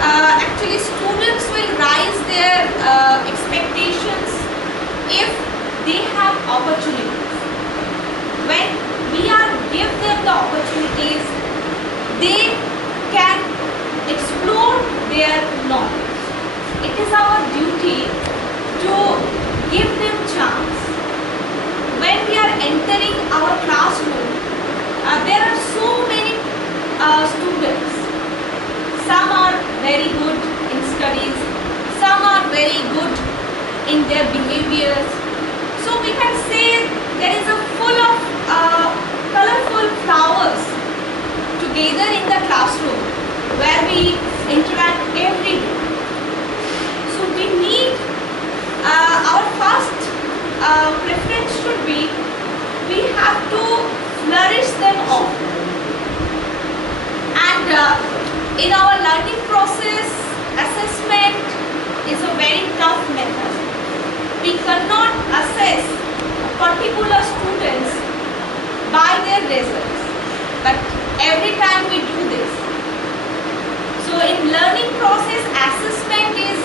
Actually, students will rise their expectations if they have opportunities. When we are give them the opportunities, they can explore their knowledge. It is our duty to give them chance. When we are entering our classroom, there are so many students. Some are very good in studies, some are very good in their behaviors. So we can say there is a full of colorful flowers together in the classroom where we interact every day. So we need our first preference should be we have to flourish them all. And in our learning process, assessment is a very tough method. We cannot assess particular students by their results, but every time we do this. So in learning process, assessment is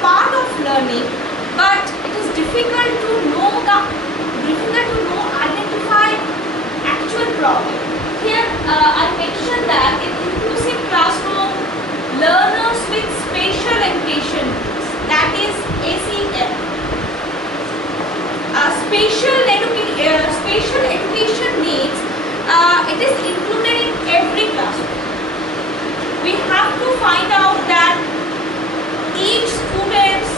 part of learning, but it is difficult to identify actual problem. Here I mentioned that in inclusive classroom, learners with special education needs, that is ACN. Special education needs, it is included in every classroom. We have to find out that each students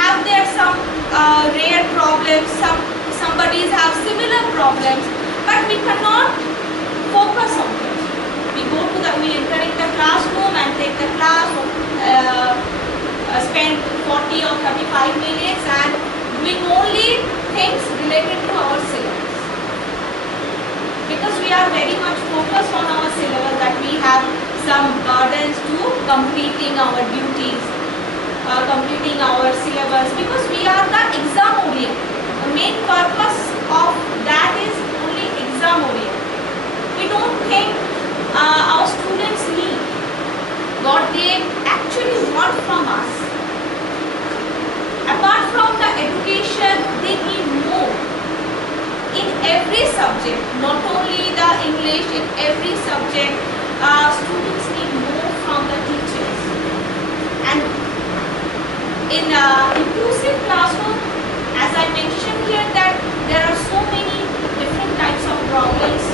have their some rare problems, somebody have similar problems, but we cannot focus on it. We enter in the classroom and take the class, spend 40 or 35 minutes and doing only things related to our syllabus. Because we are very much focused on our syllabus, that we have some burdens to completing our duties, completing our syllabus, because we are the exam oriented. The main purpose of that is only exam oriented. We don't think our students need what they actually want from us. Apart from the education, they need more in every subject, not only the English. In every subject, students need more from the teachers. And in inclusive classroom, as I mentioned here, that there are so many different types of problems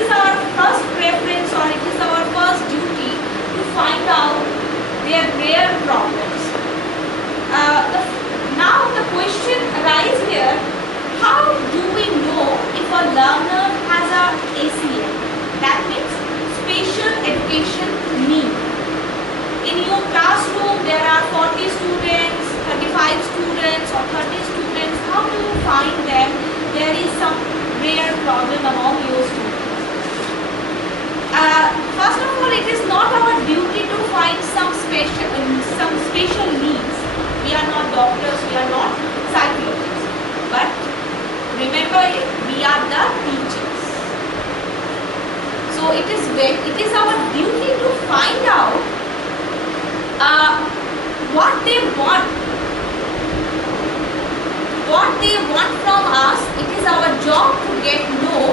is our first preference, or it is our first duty to find out their rare problems. Now the question arises here, how do we know if a learner has a ACN? That means special education need. In your classroom there are 40 students, 35 students or 30 students. How do you find them? There is some rare problem among your students. First of all, it is not our duty to find some special needs. We are not doctors, we are not psychologists. But remember, we are the teachers. So it is our duty to find out what they want. What they want from us. It is our job to get know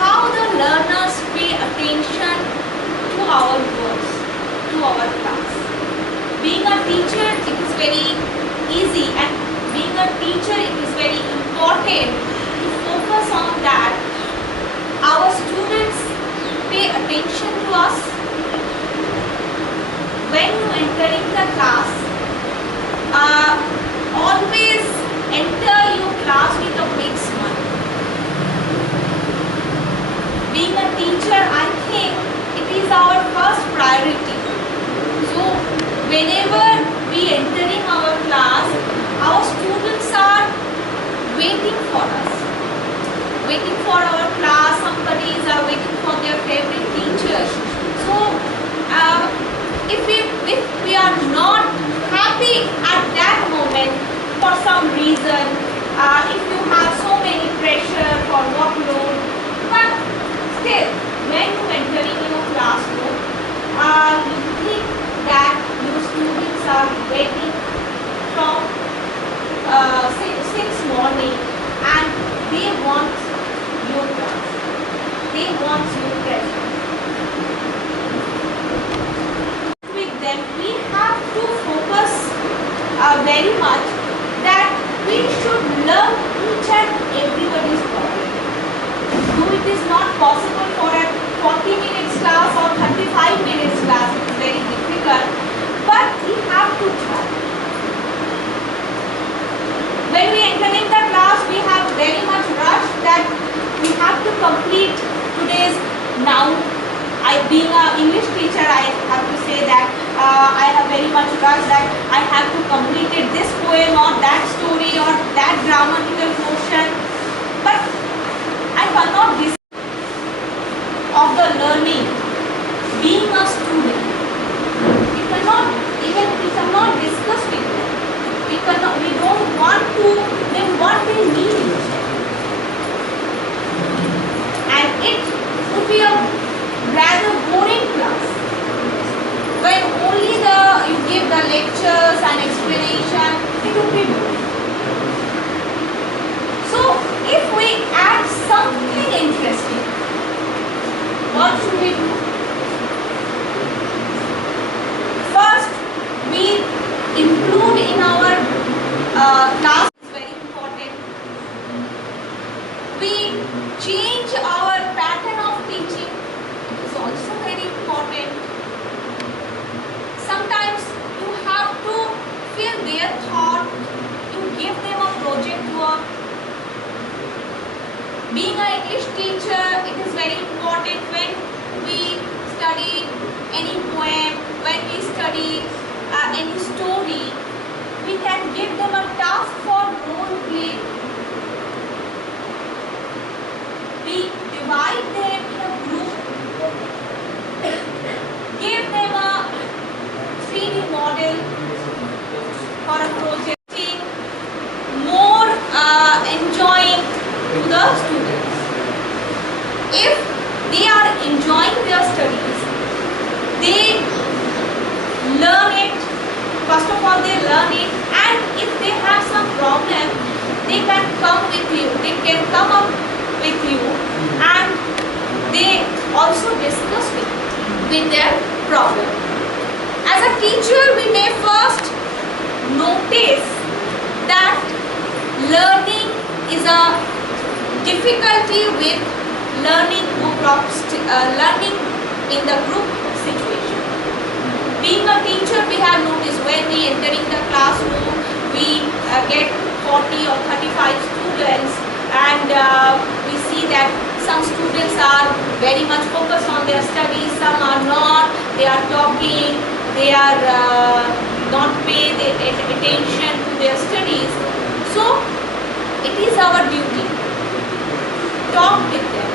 how the learners pay attention to our words, to our class. Being a teacher, it is very easy, and being a teacher, it is very important to focus on that. Our students pay attention to us. When you entering the class, always enter your class with a big smile. Being a teacher, I think it is our first priority. So whenever we entering our class, our students are waiting for us, waiting for our class. Somebody are waiting for their favorite teachers. So if we are not happy at that moment for some reason, if you have so many pressure or workload, but still when you entering your classroom, you think that your students are waiting from since morning, and they want your class, they want your presence. With them, we have to focus very much that we should learn each and everybody's problem. Though it is not possible for a 40 minutes class or 35 minutes class, it is very difficult, but we have to try. When we enter in the class, we have very much rush that we have to complete today's noun. Being an English teacher, I have to say that I have very much rush that I have to complete this poem or that story or that grammatical portion. But I cannot decide of the learning. Being a student, we cannot discuss with them. We don't want to them what they need. And it would be a rather boring class when only you give the lectures and explanation. It would be boring. So if we add something interesting, what should we do? First, we include in our class. Is very important. We change our pattern of teaching. Is also very important. Sometimes you have to feel their thought. You give them a project work. Being an English teacher, it is very important when we study any poem, when we study any story, we can give them a task for role play. We divide them in a group, give them a 3D model for a project, more enjoying to the students. If they are enjoying their studies, they learn it. First of all, they learn it, and if they have some problem, they can come with you. They can come up with you, and they also discuss with their problem. As a teacher, we may first notice that learning is a difficulty with learning in the group situation. Being a teacher, we have noticed when we entering the classroom, we get 40 or 35 students, and we see that some students are very much focused on their studies, some are not, they are talking, they are not pay the attention to their studies. So it is our duty to talk with them.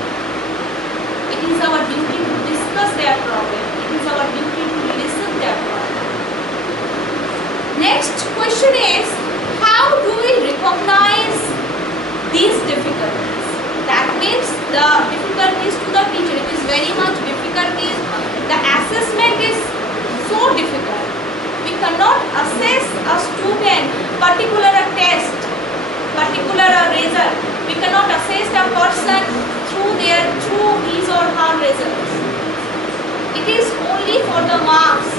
It is our duty to discuss their problem. It is our duty to listen their problem. Next question is, how do we recognize these difficulties? That means the difficulties to the teacher. It is very much difficulties. The assessment is so difficult. We cannot assess a student, particular a test, particular a result. We cannot assess a person through his or her results. It is only for the marks.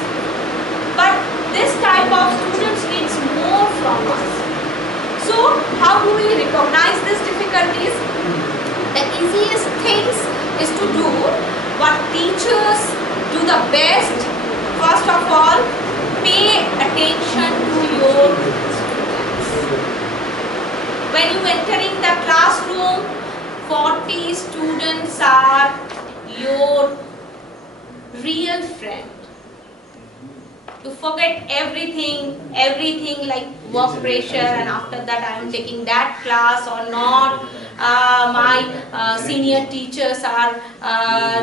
But this type of students needs more from us. So how do we recognize these difficulties? The easiest things is to do what teachers do the best. First of all, pay attention to your students. When you entering the classroom, 40 students are your real friend. To forget everything like work pressure, and after that I am taking that class or not. My senior teachers are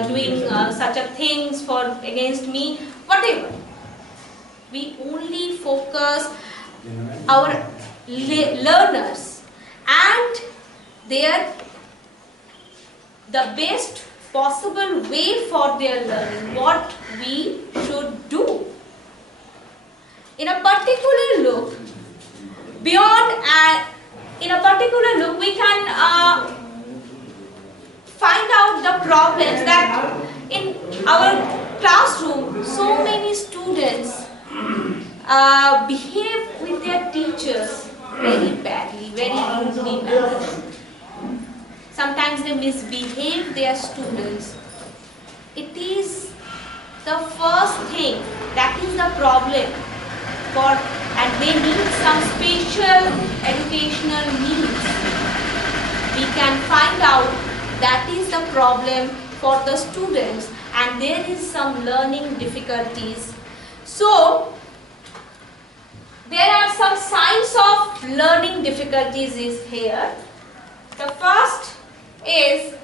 doing such a things against me. Whatever. We only focus our learners and the best possible way for their learning. What we should do. In a particular look, we can find out the problems that in our classroom, so many students behave with their teachers very badly, very rudely manner. Sometimes they misbehave their students. It is the first thing, that is the problem. And they need some special educational needs. We can find out that is the problem for the students, and there is some learning difficulties. So there are some signs of learning difficulties is here. The first is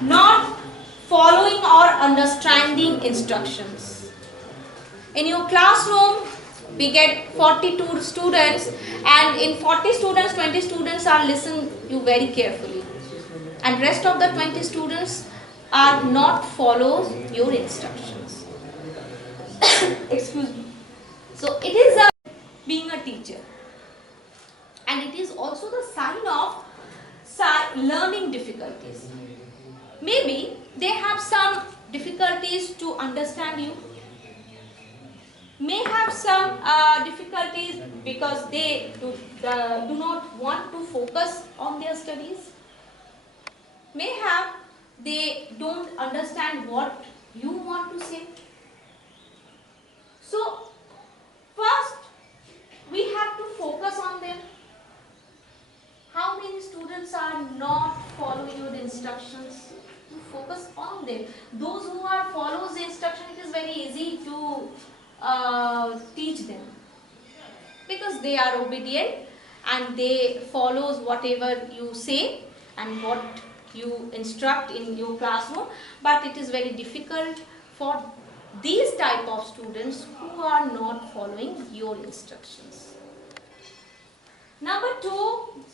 not following or understanding instructions. In your classroom, we get 42 students, and in 40 students, 20 students are listen you very carefully, and rest of the 20 students are not follow your instructions. Excuse me. So it is being a teacher, and it is also the sign of learning difficulties. Maybe they have some difficulties to understand you. May have some difficulties because they do not want to focus on their studies. May have they don't understand what you want to say. So first we have to focus on them. How many students are not following your instructions? To focus on them. Those who are follows the instruction, it is very easy to teach them, because they are obedient and they follows whatever you say and what you instruct in your classroom. But it is very difficult for these type of students who are not following your instructions. Number 2,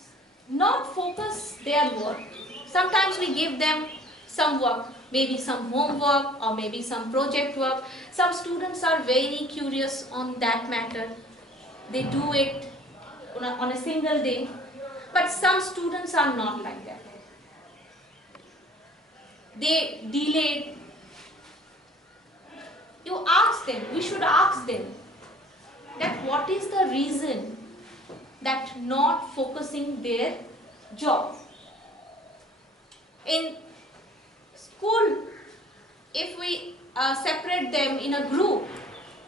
not focus their work. Sometimes we give them some work, maybe some homework or maybe some project work. Some students are very curious on that matter. They do it on a single day. But some students are not like that. They delay. You ask them, we should ask them that what is the reason that not focusing their job. in school, if we separate them in a group,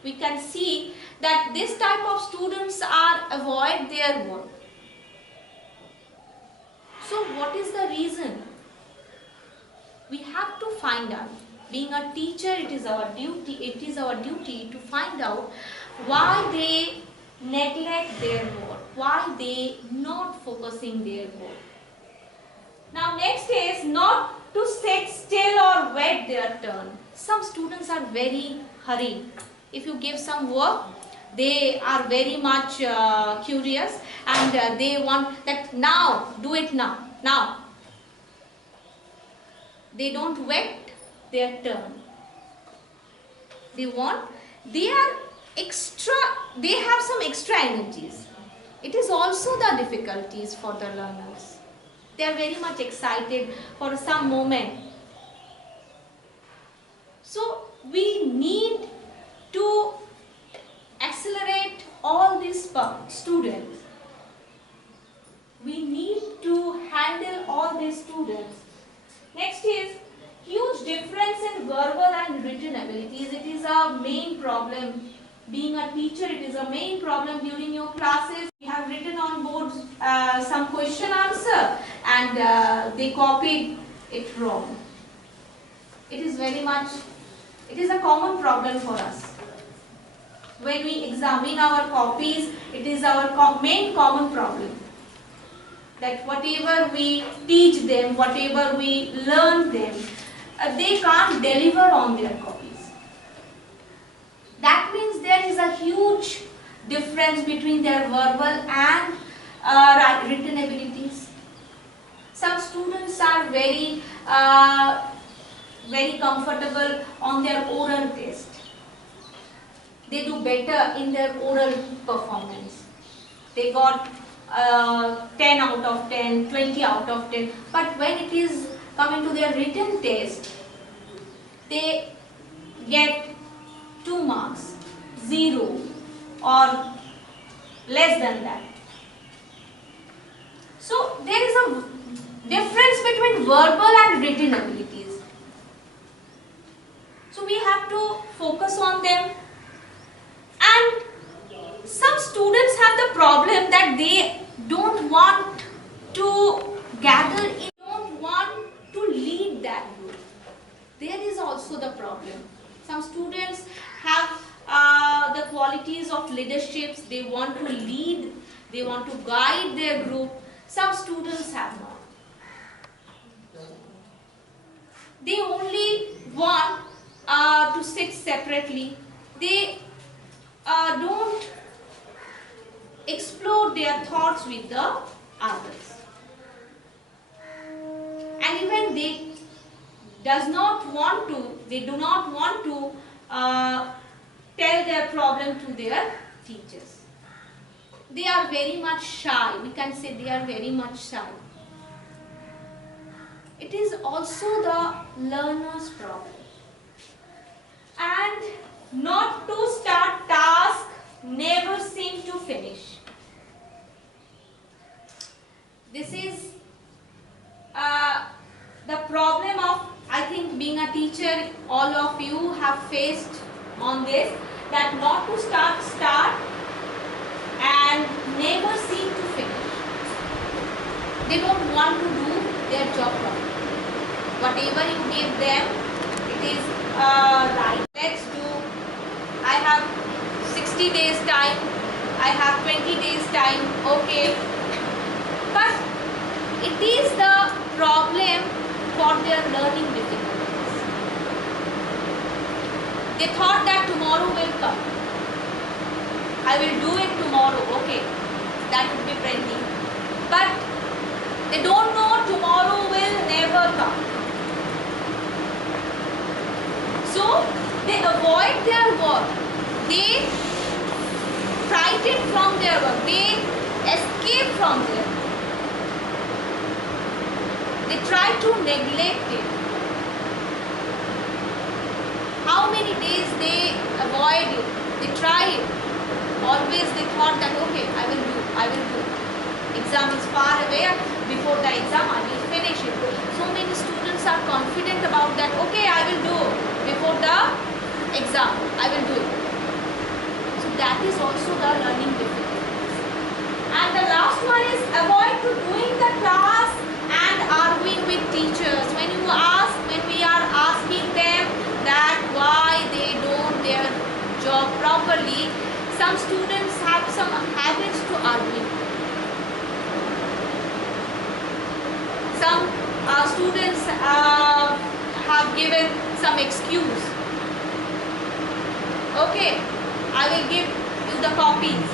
we can see that this type of students are avoid their work. So what is the reason? We have to find out. Being a teacher, it is our duty to find out why they neglect their work, why they not focusing their work. Now next is not to sit still or wait their turn. Some students are very hurried. If you give some work, they are very much curious, and they want that now, do it now. They don't wait their turn. They have some extra energies. It is also the difficulties for the learners. They are very much excited for some moment. So we need to accelerate all these students. We need to handle all these students. Next is huge difference in verbal and written abilities. It is a main problem. Being a teacher, it is a main problem during your classes. We have written on board some question answer, and they copied it wrong. It is a common problem for us. When we examine our copies, it is our main common problem. That whatever we teach them, whatever we learn them, they can't deliver on their copies. That means there is a huge difference between their verbal and written abilities. Some students are very comfortable on their oral test. They do better in their oral performance. They got 10 out of 10, 20 out of 10. But when it is coming to their written test, they get 2 marks, 0 or less than that. So there is a difference between verbal and written abilities. So we have to focus on them. And some students have the problem that they don't want to gather in, don't want to lead that group. There is also the problem. Some students have the qualities of leaderships. They want to lead, they want to guide their group. Some students have not. They only want to sit separately. They don't explore their thoughts with the others. And even they do not want to tell their problem to their teachers. They are very much shy. We can say they are very much shy. It is also the learner's problem. And not to start task, never seem to finish. This is the problem of, I think, being a teacher. All of you have faced on this, that not to start and never seem to finish. They don't want to do their job properly. Whatever you give them, it is right. Let's do. I have 60 days time. I have 20 days time. Okay. But it is the problem for their learning difficulties. They thought that tomorrow will come. I will do it tomorrow. Okay. That would be plenty. But they don't know tomorrow will never come. So they avoid their work. They frighten from their work. They escape from their work. They try to neglect it. How many days they avoid it? They try it. Always they thought that okay, I will do. exam is far away, before the exam I will finish it. So many students are confident about that, okay, I will do before the exam, I will do it. So that is also the learning difficulties. And the last one is avoid to doing the class and arguing with teachers. When we are asking them that why they don't their job properly, some students have some habits to argue. Some students have given some excuse. Okay, I will give you the copies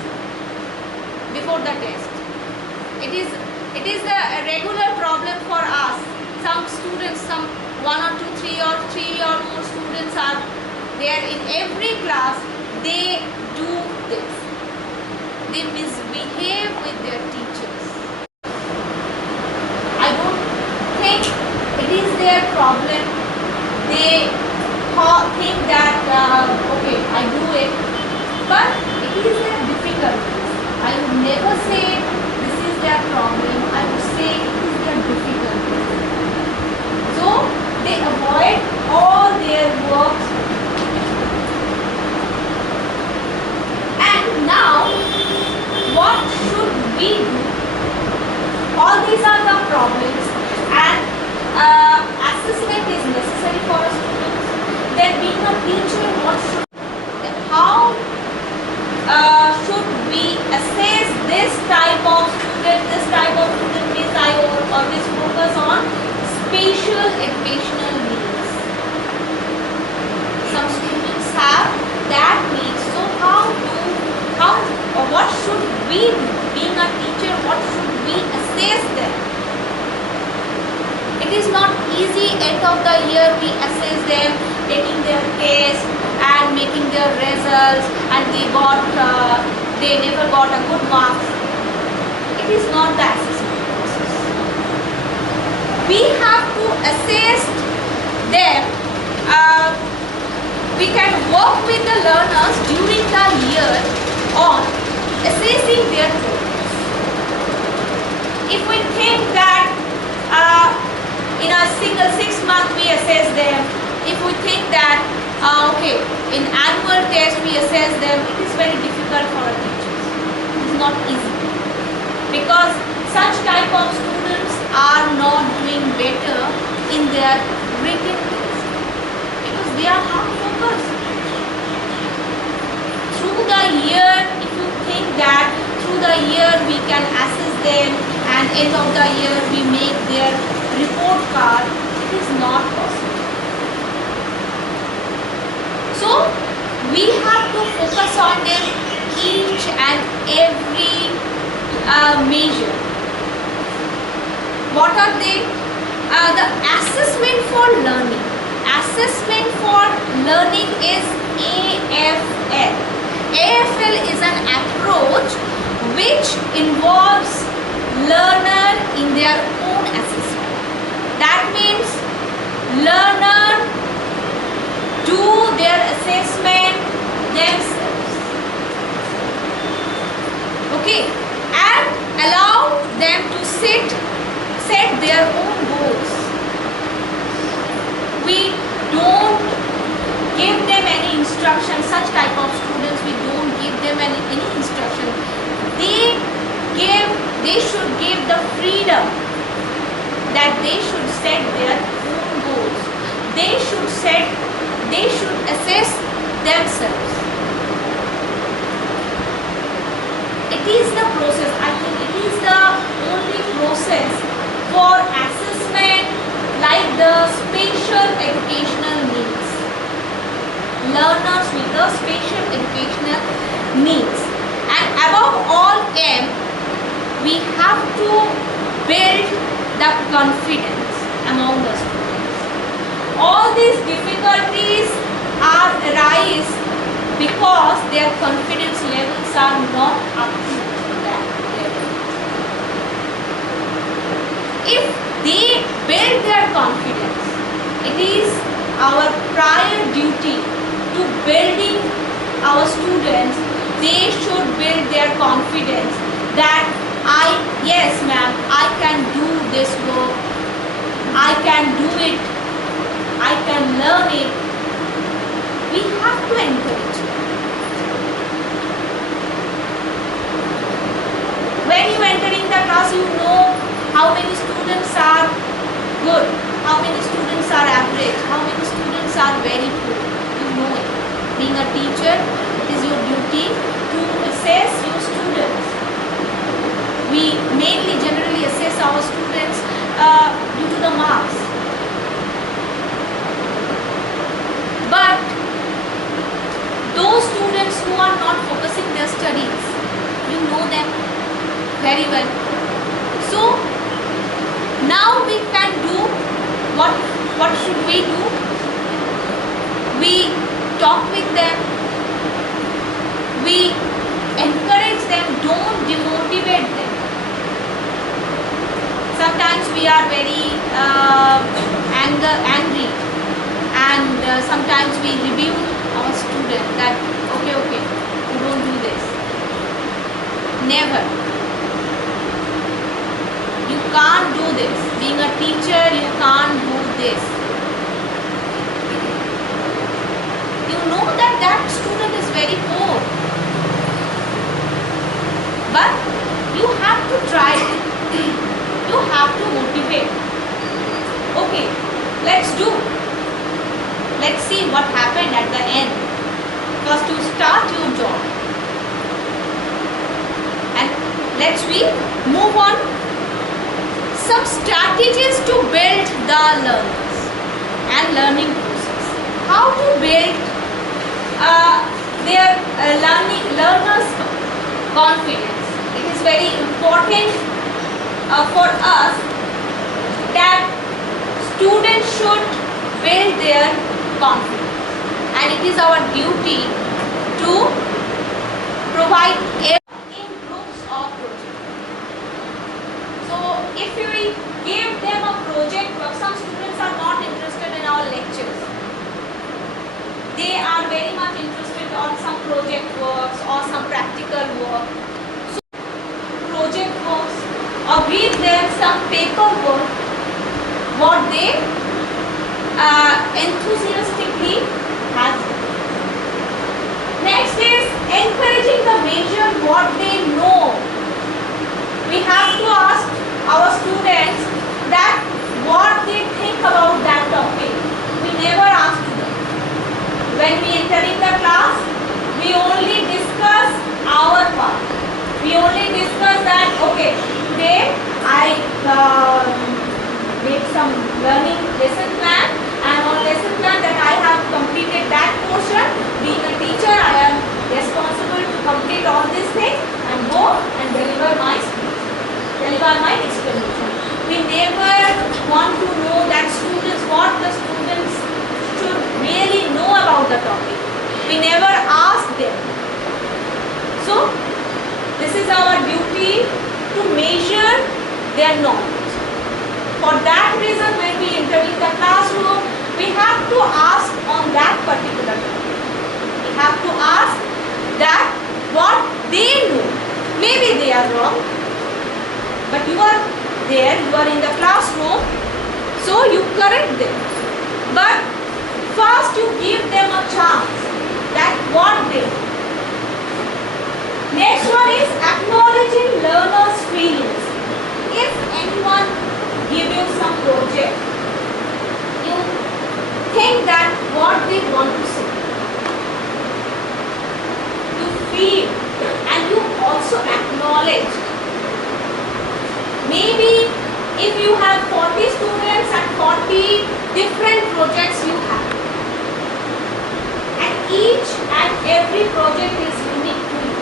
before the test. It is a regular problem for us. Some students, some 1 or 2, 3 or more students are there in every class. They do this. They misbehave with their teachers. I don't think it is their problem. They think that okay, I do it, but it is their difficulties. I would never say this is their problem. I would say it is their difficulties. So they avoid all their works. And now, what should we do? All these are the problems, and assessment is necessary for a student. Then being a teacher, how should we assess this type of student? This type of student means I always focus on special educational needs. Some students have that needs. So what should we do? Being a teacher, what should we assess them? It is not easy. End of the year we assess them, taking their test and making their results, and they never got a good marks. It is not the assessment process. We have to assess them. We can work with the learners during the year on assessing their progress. If we think that in a single 6 months we assess them, if we think that okay, in annual test we assess them, it is very difficult for our teachers. It is not easy, because such type of students are not doing better in their written test, because they are not focused. Through the year, if you think that through the year we can assess them and end of the year we make their report card, it is not possible. So we have to focus on them each and every measure. What are they? The assessment for learning. Assessment for learning is AFL. AFL is an approach which involves learner in their own assessment. That means learner do their assessment themselves. Okay, and allow them to set their own goals. We don't give them any instruction. Such type of students, we don't give them any instruction. They should give the freedom that they should set their own goals. They should assess themselves. It is the process. I think it is the only process for assessment like the special educational needs. Learners with the special educational needs. And above all we have to build the confidence among the students. All these difficulties arise because their confidence levels are not up to that level. If they build their confidence, it is our prior duty to building our students. They should build their confidence that I yes ma'am, I can do this work, I can do it, I can learn it. We have to encourage them. When you enter in the class, you know how many students are good, how many students are average, how many students are very poor. You know it. Being a teacher, it is your duty to assess your students. We mainly generally assess our students due to the marks. But those students who are not focusing their studies, you know them very well. So now we can do what should we do? We talk with them, we encourage them, don't demotivate them. Sometimes we are very angry, and sometimes we rebuke our student that okay, you don't do this. Never. You can't do this. Being a teacher, you can't do this. You know that student is very poor, but you have to try. You have to motivate. Okay, let's do. Let's see what happened at the end. First you start your job, and let's move on. Some strategies to build the learners and learning process. How to build their learners confidence. It is very important for us that students should build their confidence, and it is our duty to provide in groups of projects. So if we give them a project work, some students are not interested in our lectures. They are very much interested on some project works or some practical work. So project works, or give them some paperwork what they enthusiastically has. Next is encouraging the measure what they know. We have to ask our students that what they think about that topic. We never ask them. When we enter in the class, we only discuss our part. We only discuss that, okay, today I made some learning lesson plan, and on lesson plan that I have completed that portion. Being a teacher, I am responsible to complete all these things and go and deliver my explanation. We never want to know that students, what the students should really know about the topic. We never ask them. So this is our duty to measure their knowledge. For that reason, when we enter in the classroom, we have to ask on that particular topic. We have to ask that what they know. Maybe they are wrong, but you are there, you are in the classroom, so you correct them. But first you give them a chance that what they know. Next one is acknowledging learners' feelings. If anyone give you some project, you think that what they want to say. You feel and you also acknowledge. Maybe if you have 40 students and 40 different projects you have, and each and every project is unique to you.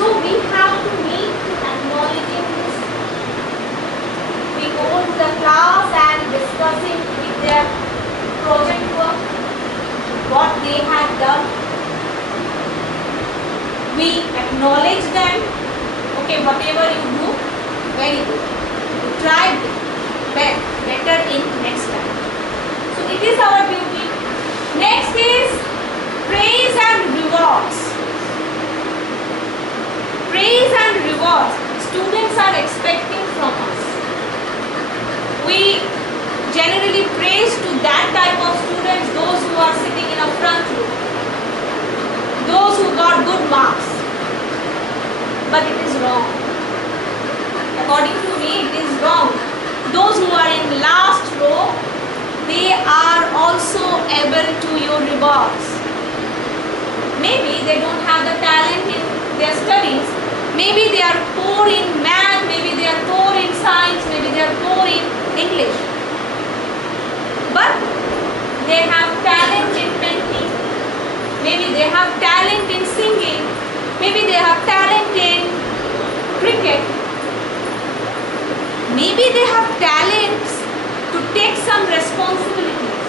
So we have to meet to acknowledging this. We go to the class and discussing with their project work, what they have done. We acknowledge them. Okay, whatever you do, very good. You tried better in next time. So it is our duty. Next is praise and rewards. Praise and rewards. wrong. According to me, it is wrong. Those who are in last row, they are also able to your rewards. Maybe they don't have the talent in their studies. Maybe they are poor in math, maybe they are poor in science, maybe they are poor in English. But they have talent in painting. Maybe they have talent in singing. Maybe they have talent in cricket. Maybe they have talents to take some responsibilities.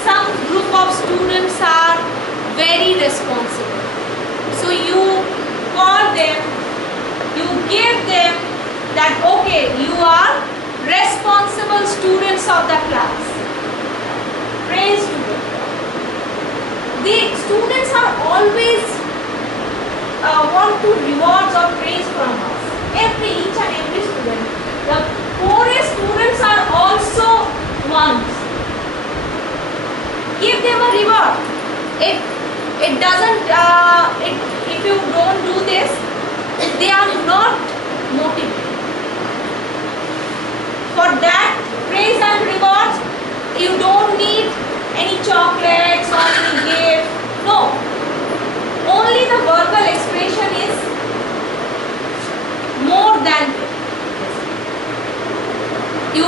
Some group of students are very responsible. So you call them, you give them that, okay, you are responsible students of the class. Praise to them. The students are always want to rewards or praise from us. Each and every student. The poorest students are also ones. Give them a reward. It doesn't. If you don't do this, they are not motivated. For that praise and rewards, you don't need any chocolates or any gift. No. Only the verbal expression is more than this. You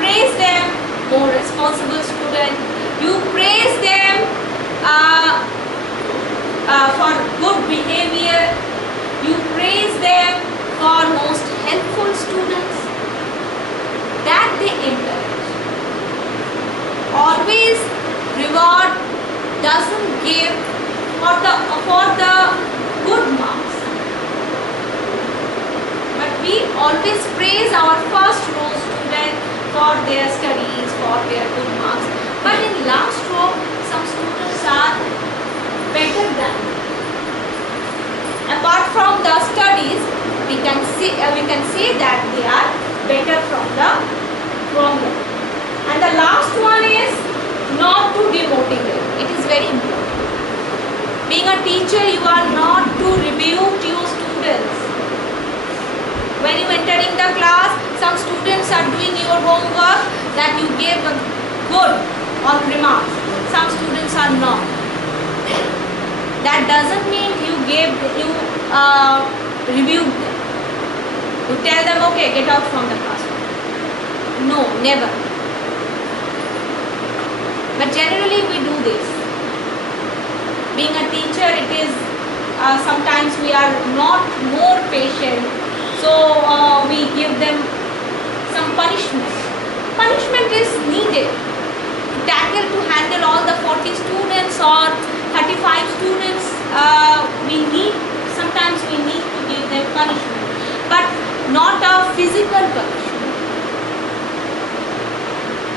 praise them, more responsible student. You praise them for good behavior. You praise them for most helpful students. That they encourage. Always reward doesn't give for the good marks. But we always praise our first row student for their studies, for their good marks. But in last row, some students are better than them. Apart from the studies, we can say that they are better from the problem. And the last one is not to demotivate. It is very important. Being a teacher, you are not to rebuke your students. When you entering the class, some students are doing your homework that you gave a good or remarks. Some students are not. That doesn't mean you rebuke them. You tell them, okay, get out from the classroom. No, never. But generally we do this. Being a teacher, it is sometimes we are not more patient, so we give them some punishment. Punishment is needed to handle all the 40 students or 35 students. Sometimes we need to give them punishment, but not a physical punishment.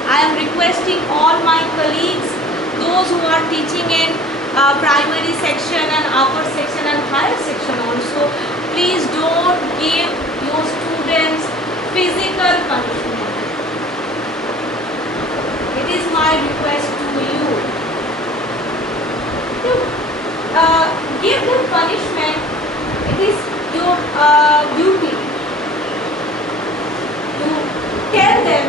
I am requesting all my colleagues, those who are teaching in primary section and upper section and higher section also, please don't give your students physical punishment. It is my request to you. To give them punishment, it is your duty. To tell them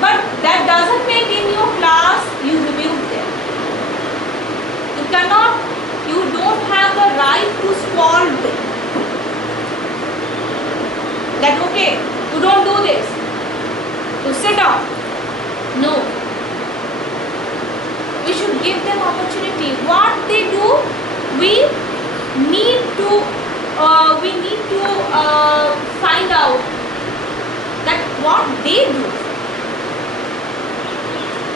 but that doesn't mean in your class you rebuke them. You don't have the right to scold them. That okay, you don't do this. You sit down. No. We should give them opportunity. What they do, we need to find out that what they do.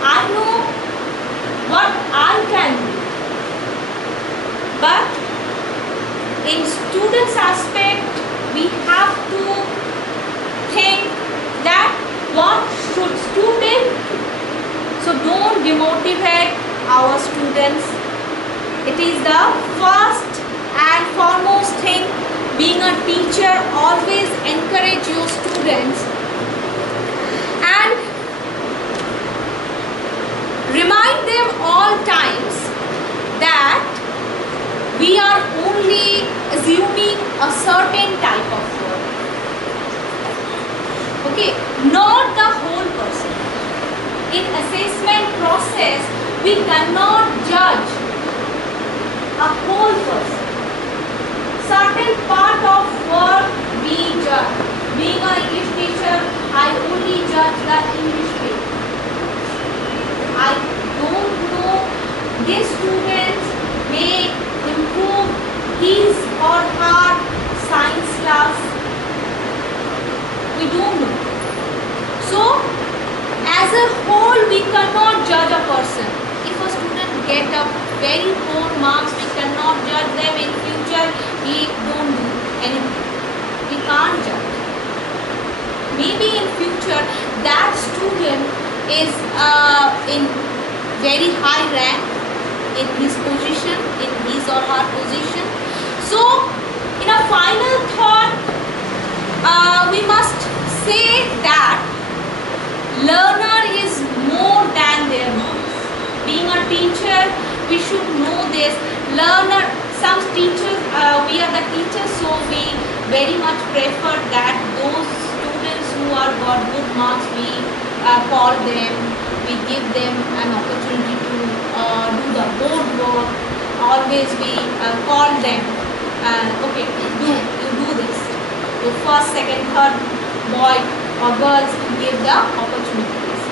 I know what I can do, but in students aspect we have to think that what should student do. So don't demotivate our students. It is the first and foremost thing. Being a teacher, always encourage your students and remind them all times we are only assuming a certain type of word. Okay, not the whole person. In assessment process, we cannot judge a whole person. Certain part of work we judge. Being an English teacher, I only judge the English paper. I don't know, this student may improve his or her science class. We don't know. So, as a whole, we cannot judge a person. If a student get a very poor marks, we cannot judge them in future. He don't do anything. We can't judge. Maybe in future that student is in very high rank in his position, in his or her position. So, in a final thought, we must say that learner is more than their marks. Being a teacher, we should know this. Learner, some teachers, we are the teachers, so we very much prefer that those students who are got good marks, we call them, we give them an opportunity to do the board work. Always we call them, okay, you do this. The first, second, third boy or girls, give the opportunities.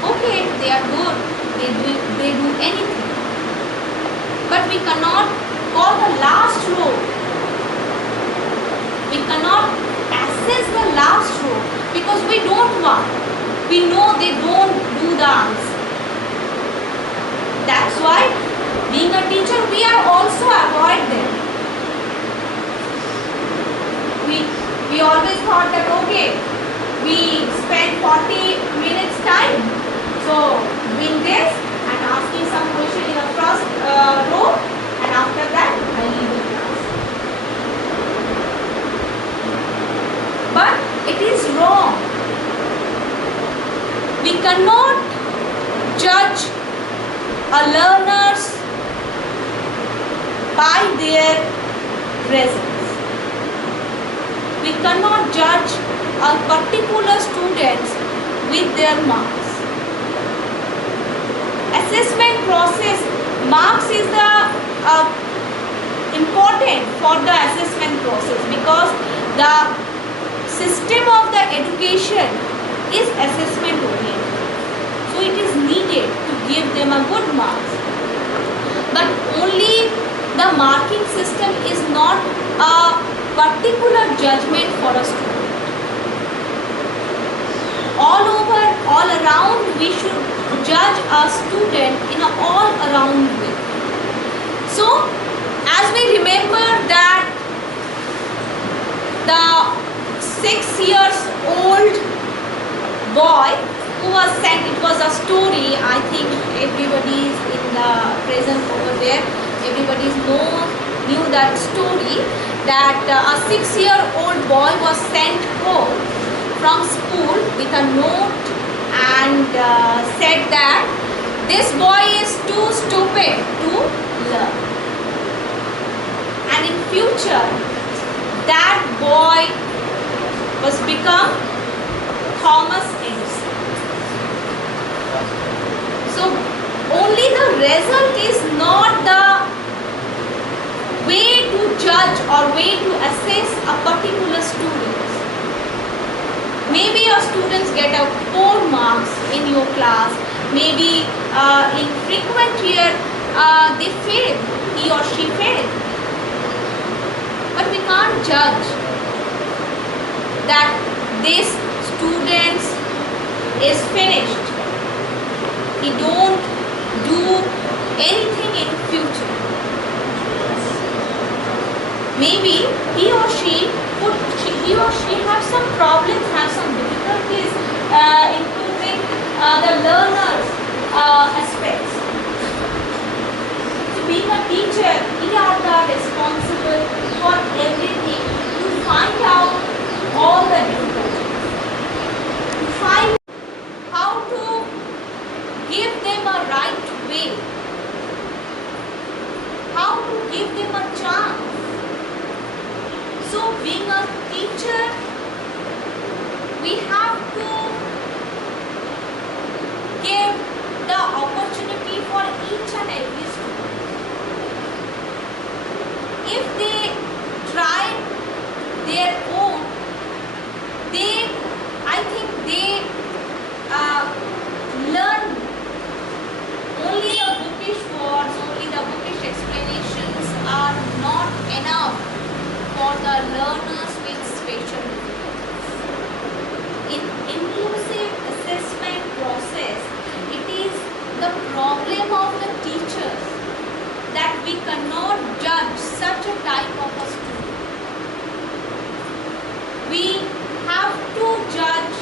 Okay, they are good, they do anything. But we cannot call the last row. We cannot assess the last row because we don't want. We know they don't do the answer. That's why being a teacher, we are also avoid them. We always thought that okay, we spend 40 minutes time, so doing this and asking some question in the first row, and after that I leave the class. But it is wrong. We cannot judge a learners by their results. We cannot judge a particular students with their marks. Assessment process, marks is the important for the assessment process because the system of the education is assessment oriented. So it is needed to give them a good marks. But only the marking system is not a particular judgment for a student. All over, all around, we should judge a student in an all around way. So, as we remember that the 6-year-old boy who was sent, it was a story, I think everybody is in the present over there, everybody knew that story, that a 6-year-old boy was sent home from school with a note and said that this boy is too stupid to learn. And in future, that boy was become Thomas Edison. So only the result is not the way to judge or way to assess a particular student. Maybe your students get a poor marks in your class. Maybe in frequent year they fail, he or she failed. But we can't judge that this student is finished. He don't do anything in future. Maybe he or she have some problems, have some difficulties including the learners aspects. So being a teacher, we are the responsible for everything to find out all the difficulties, to find how to give them a right way, how to give them a chance. So being a teacher, we have to give the opportunity for each and every student. If they try their own, I think they learn only the bookish words, only the bookish explanations are not enough for the learners with special needs. In inclusive assessment process, it is the problem of the teachers that we cannot judge such a type of a student. We have to judge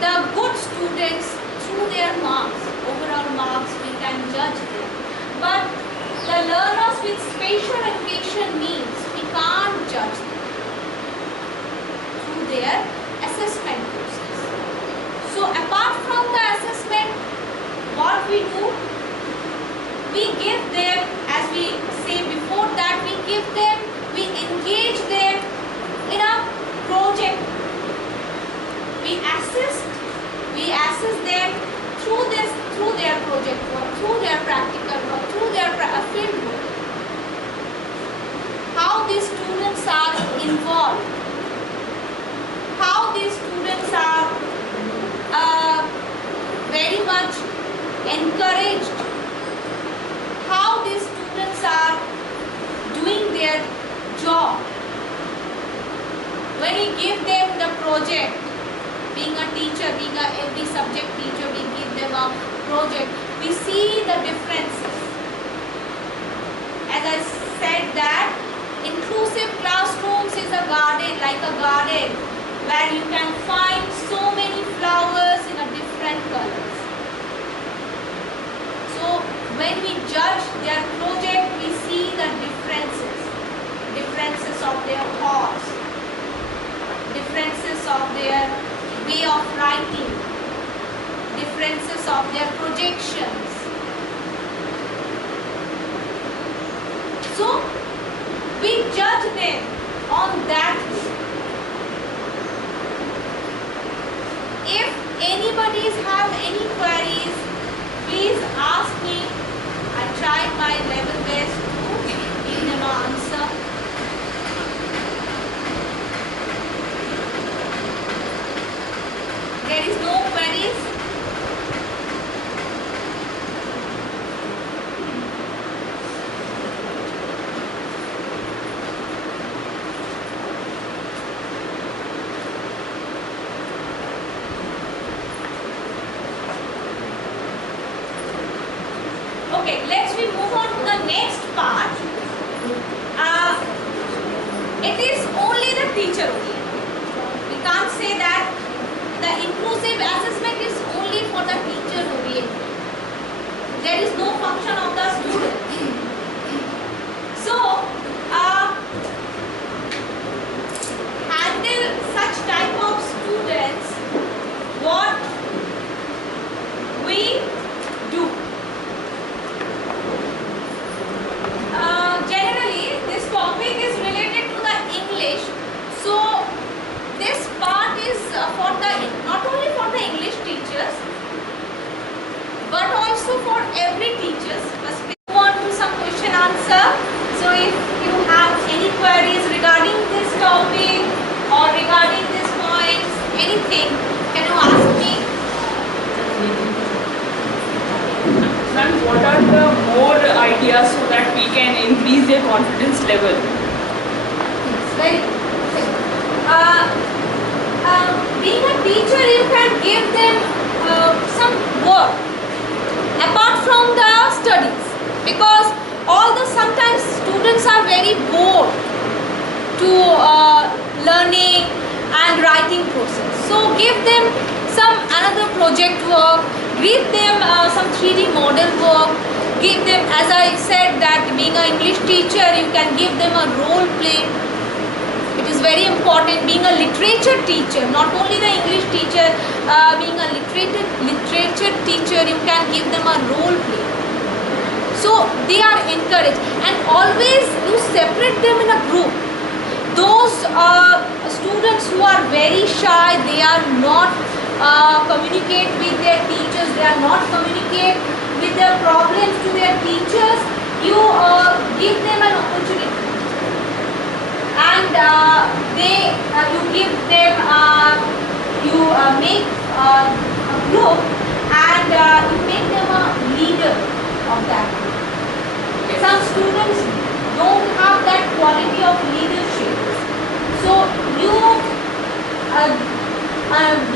the good students through their marks. Overall marks, we can judge them. But the learners with special education needs, we can't judge them through their assessment process. So apart from the assessment, what we do, we give them, as we say before that, we engage them in a project. We assess them through their project work, through their practical work, through their field work. How these students are involved, how these students are very much encouraged, how these students are doing their job. When we give them the project, being a teacher, being every subject teacher, we give them a project, we see the differences. As I said that inclusive classrooms is a garden, like a garden, where you can find so many flowers in a different colors. So when we judge their project, we see the differences of their thoughts, differences of their way of writing, differences of their projections. So we judge them on that way. If anybody has any queries, please ask me. I tried my level best to give them an answer. There is no queries. Okay, let's move on to the next part. It is only the teacher only. We can't say that the inclusive assessment is only for the teacher only. There is no function of the student. So, handle such type of students, what we do. Generally, this topic is related to the English. So, this part is for the not only for the English teachers, but also for every teachers. Let's move on to some question answer. So, if you have any queries regarding this topic or regarding these points, anything, can you ask me? Ma'am, what are the more ideas so that we can increase their confidence level? It's very being a teacher, you can give them some work apart from the studies, because sometimes students are very bored to learning and writing process. So give them some another project work, give them some 3D model work, give them, as I said, that being an English teacher, you can give them a role play. It is very important. Being a literature teacher, not only the English teacher, being a literature teacher, you can give them a role play. So they are encouraged, and always you separate them in a group. Those students who are very shy, they are not communicate with their teachers, they are not communicate with their problems to their teachers, you give them an opportunity, and you give them you make a group, and you make them a leader of that group. Some students don't have that quality of leadership, so you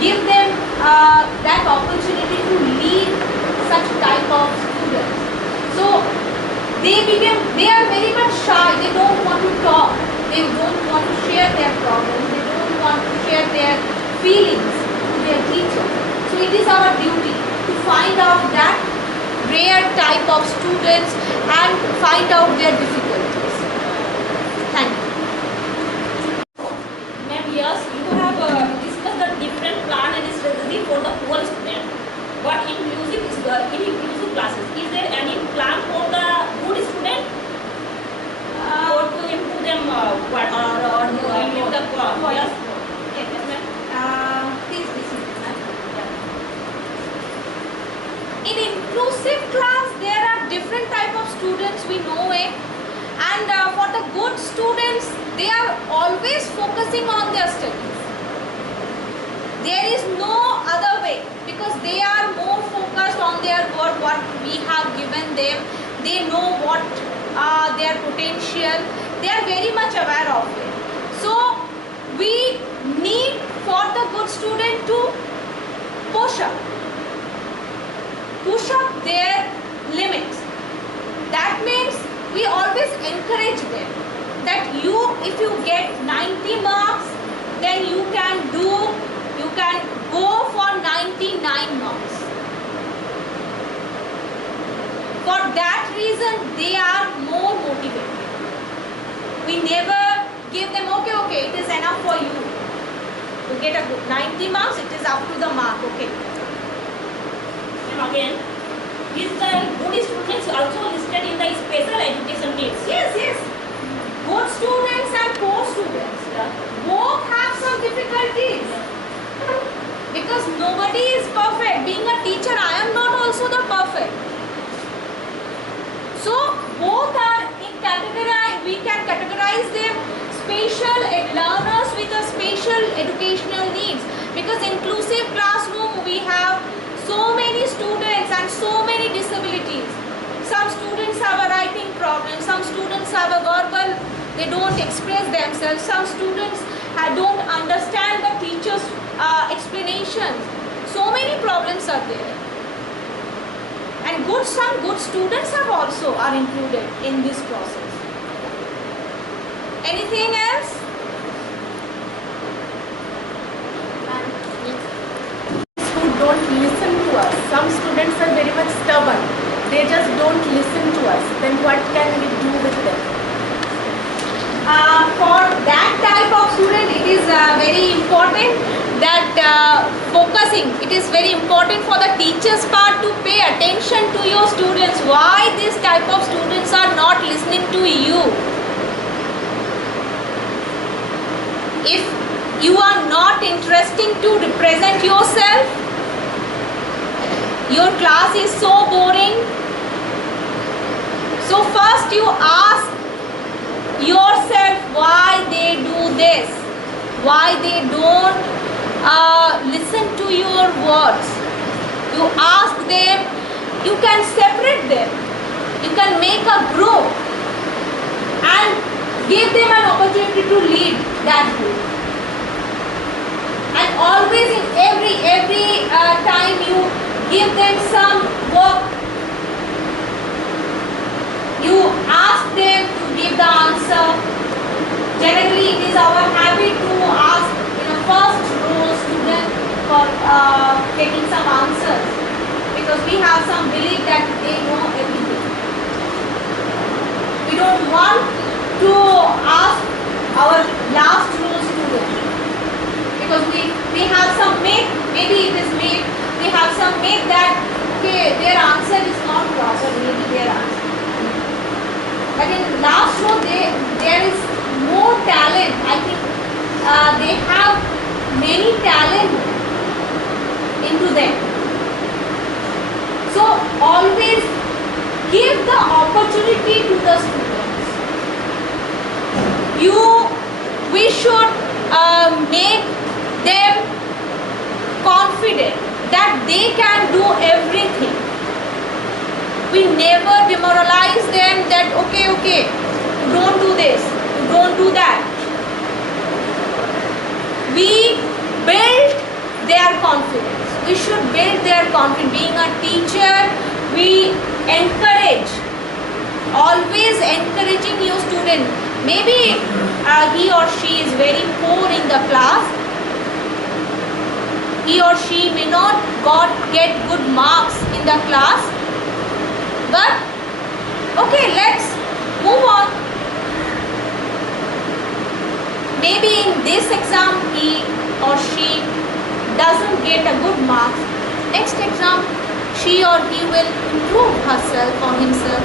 give them that opportunity to lead such type of students. So they are very much shy, they don't want to talk, they don't want to share their problems, they don't want to share their feelings to their teacher. So it is our duty to find out that rare type of students and find out their difficulties. Thank you. Ma'am, yes, you have discussed the different plan and strategy for the poor student. But in inclusive classes, is there any plan for the good student? Or to improve them what? Or improve the yes? Yes, ma'am. Please listen. In inclusive class, there are different type of students, we know it, and for the good students, they are always focusing on their studies. There is no other way, because they are more focused on their work, what we have given them. They know what their potential, they are very much aware of it. So we need for the good student to push up their limits. That means we always encourage them that if you get 90 marks, then you can go for 99 marks. For that reason, they are more motivated. We never give them, okay, it is enough for you to get a good 90 marks, it is up to the mark, okay. And again, is the good students also listed in the special education needs? Yes. Good students and poor students, both have some difficulties. Because nobody is perfect. Being a teacher, I am not also the perfect. So both are in category. We can categorize them special learners with a special educational needs. Because inclusive classroom, we have so many students and so many disabilities. Some students have a writing problem. Some students have a verbal. They don't express themselves. Some students don't understand the teacher's explanations. So many problems are there. And some good students are included in this process. Anything else? Who don't listen to us. Some students are very much stubborn. They just don't listen to us. Then what can we do with them? For that type of student, it is very important that focusing. It is very important for the teacher's part to pay attention to your students. Why this type of students are not listening to you? If you are not interesting to represent yourself, your class is so boring. So first you ask yourself why they do this, why they don't listen to your words. You ask them, you can separate them, you can make a group and give them an opportunity to lead that group. And always in every time you give them some work, you ask them to give the answer. Generally, it is our habit to ask first row student for taking some answers, because we have some belief that they know everything. We don't want to ask our last row student, because we have some myth, maybe it is myth, we have some myth that okay, their answer is not proper, maybe their answer. they have many talent into them. So always give the opportunity to the students. We should make them confident that they can do everything. We never demoralize them that okay, you don't do this, you don't do that. We build their confidence. We should build their confidence. Being a teacher, we encourage, always encouraging your student. Maybe he or she is very poor in the class. He or she may not get good marks in the class. But okay, let's move on. Maybe in this exam he or she doesn't get a good marks. Next exam she or he will improve herself or himself.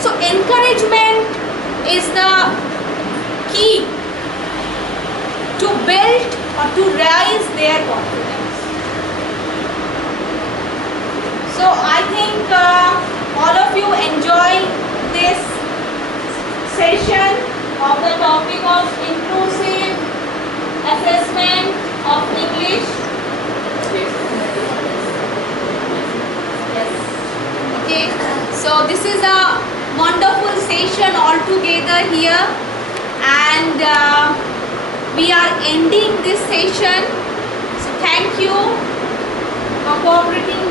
So encouragement is the key to build or to raise their confidence. So I think all of you enjoy this session of the topic of inclusive assessment of English. Yes. Okay. So this is a wonderful session altogether here, and we are ending this session. So thank you for cooperating